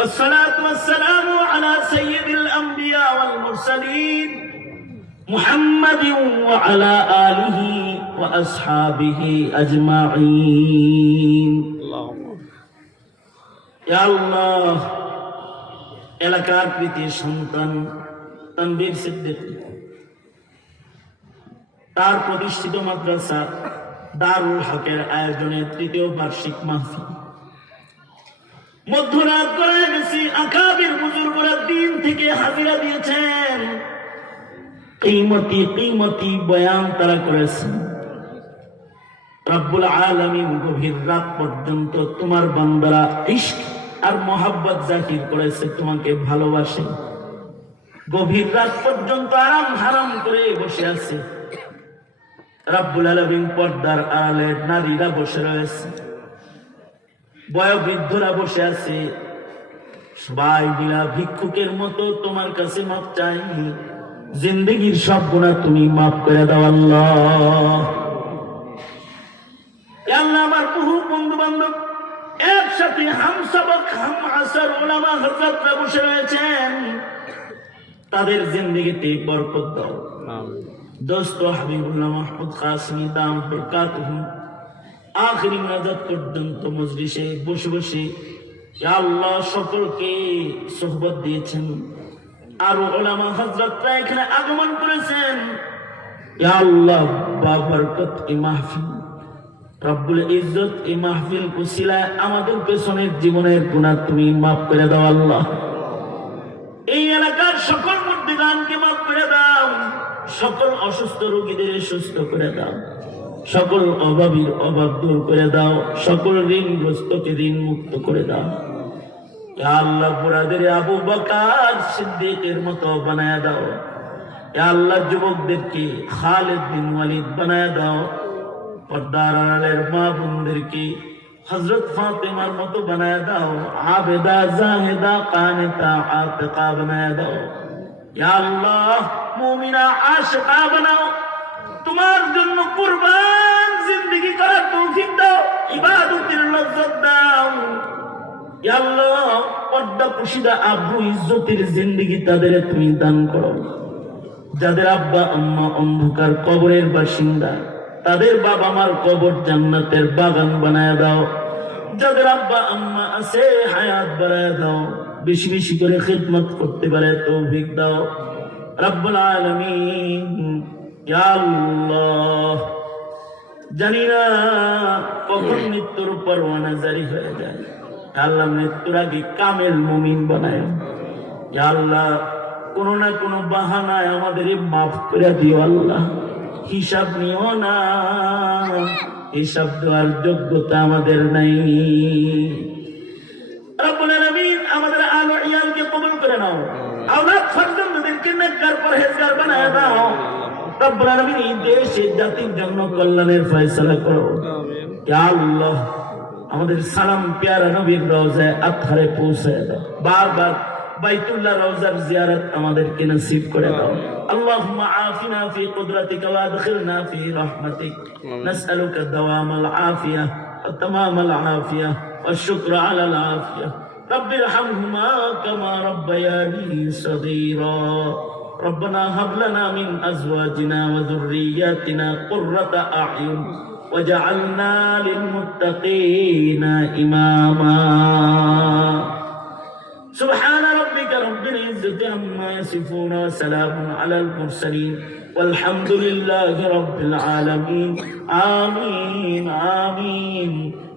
والصلاة والسلام على سيد الأنبياء والمرسلين محمد وعلى آله وأصحابه أجمعين يا الله এলাকার কৃতি সন্তান তানভীর সিদ্দিক তার প্রতিষ্ঠিত মাদ্রাসা দারুল হকের আয়োজনে তৃতীয় বার্ষিক মাহফিল মধ্যরাত করে গেছি। আকাবির বুজুর্গরা দিন থেকে হাজিরা দিয়েছেন, কিমতি বয়ান তারা করেছেন। রব্বুল আলামিন গভীর রাত পর্যন্ত তোমার বান্দারা ইশক আর মোহাব্বত জাহির করেছে, তোমাকে ভালোবাসে। গভীর রাত পর্যন্ত আরাম হারাম করে বসে আছে। রব্বুল আলামিন পর্দার আড়ালে নারীরা বসে রয়েছে, বয়োবৃদ্ধরা বসে আছে। সবাই মিলা ভিক্ষুকের মতো তোমার কাছে মাপ চাই। জিন্দগির সব গুনাহ তুমি মাফ করে দাও আল্লাহ। আল্লাহ আমার বহু বন্ধু বান্ধব একসাথে হামসাবক হাম আসার ওলামা হযরতরা বসে রয়েছেন, তাদের জিন্দগিতে বরকত দাও। দোস্ত হাবিবুল্লাহ মাহমুদ কাসিমি দাম বরকাতুহু আখিরি মুনাজাত পর্যন্ত মজলিসে বসে বসে ইয়া আল্লাহ সকলকে সোহবত দিয়েছেন। আর উলামা হযরতরা এখানে আগমন করেছেন। ইয়া আল্লাহ বাবরকত এই মাহফিল, রব্বুল ইজ্জত এই মাহফিল উসিলায় আমাদের পেছনের জীবনের গুনাহ তুমি মাফ করে দাও আল্লাহ। এই এলাকার সকল মুর্দিগানকে মাফ করে দাও, সকল অসুস্থ রোগীদের সুস্থ করে দাও, সকল অভাবীর অভাব দূর করে দাও, সকল ঋণগ্রস্তকে ঋণ মুক্ত করে দাও। ইয়া আল্লাহ বুড়াদের আবু বকর সিদ্দিকের মতো বানায় দাও। ইয়া আল্লাহ যুবকদেরকে খালিদ বিন ওয়ালিদ বানায় দাও। পর্দার আড়ালের মা বোনদেরকে হযরত ফাতেমার মতো বানায় দাও। আবেদা জাহেদা কানিতা আতিকা বানায় দাও। ইয়া আল্লাহ মুমিনা আশিকা বানাও, তোমার জন্য কুরবান জিন্দেগি করার তৌফিক দাও, ইবাদতের লজ্জত দাও। ইয়া আল্লাহ পর্দা পুশিদা আব্রু ইজ্জতের জিন্দেগি তাদের তুমি দান করো। যাদের আব্বা আম্মা অন্ধকার কবরের বাসিন্দা, তাদের বাবা মার কবর জান্নাতের বাগান বানায় দাও। যাদের আব্বা আম্মা আছে হায়াত বাড়ায় দাও, বেশি বেশি করে খিদমত করতে পারে তৌফিক দাও রব্বুল আলামিন। ইয়া আল্লাহ জানি না কখন মৃত্যুর পরওয়ানা জারি হয়ে যায়। আল্লাহ মৃত্যুর আগে কামেল মুমিন বানায়। ইয়া আল্লাহ কোনো না কোনো বাহানায় আমাদের মাফ করে দিও আল্লাহ। হিসাব নিও না, হিসাব দেওয়ার যোগ্যতা আমাদের নাই। রব্বুল আলামিন আমাদের আলো ইয়ালকে কবুল করে নাও, আওলাদ ফরজন্দদেরকে নেককার পরহেজগার বানায় দাও। রব্বুল আলামিন এই দেশে জাতির জন্য কল্যাণের ফয়সালা করো। ইয়া আল্লাহ আমাদের সালাম পেয়ারা নবীর রওজায় আতহারে পৌঁছায় দাও। বারবার বাইতুল্লাহ রওজার জিয়ারত আমাদেরকে নসিব করে দাও। আল্লাহুম্মা আফিনা ফি কুদরাতিকা ওয়া আদখিলনা ফি রাহমাতিক। নাসআলুকা দাওয়ামাল আফিয়া ওয়া তামামাল আফিয়া ওয়া শুকরা আলাল আফিয়া। রব্বির হামহুমা কামা রাব্বায়ানি সগীরা। ربنا هب لنا من أزواجنا وذرياتنا قرة أعين وجعلنا للمتقين إماما سبحان ربك رب العزة عما يصفون وسلام على المرسلين والحمد لله رب العالمين آمين آمين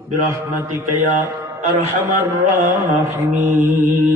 برحمتك يا أرحم الراحمين.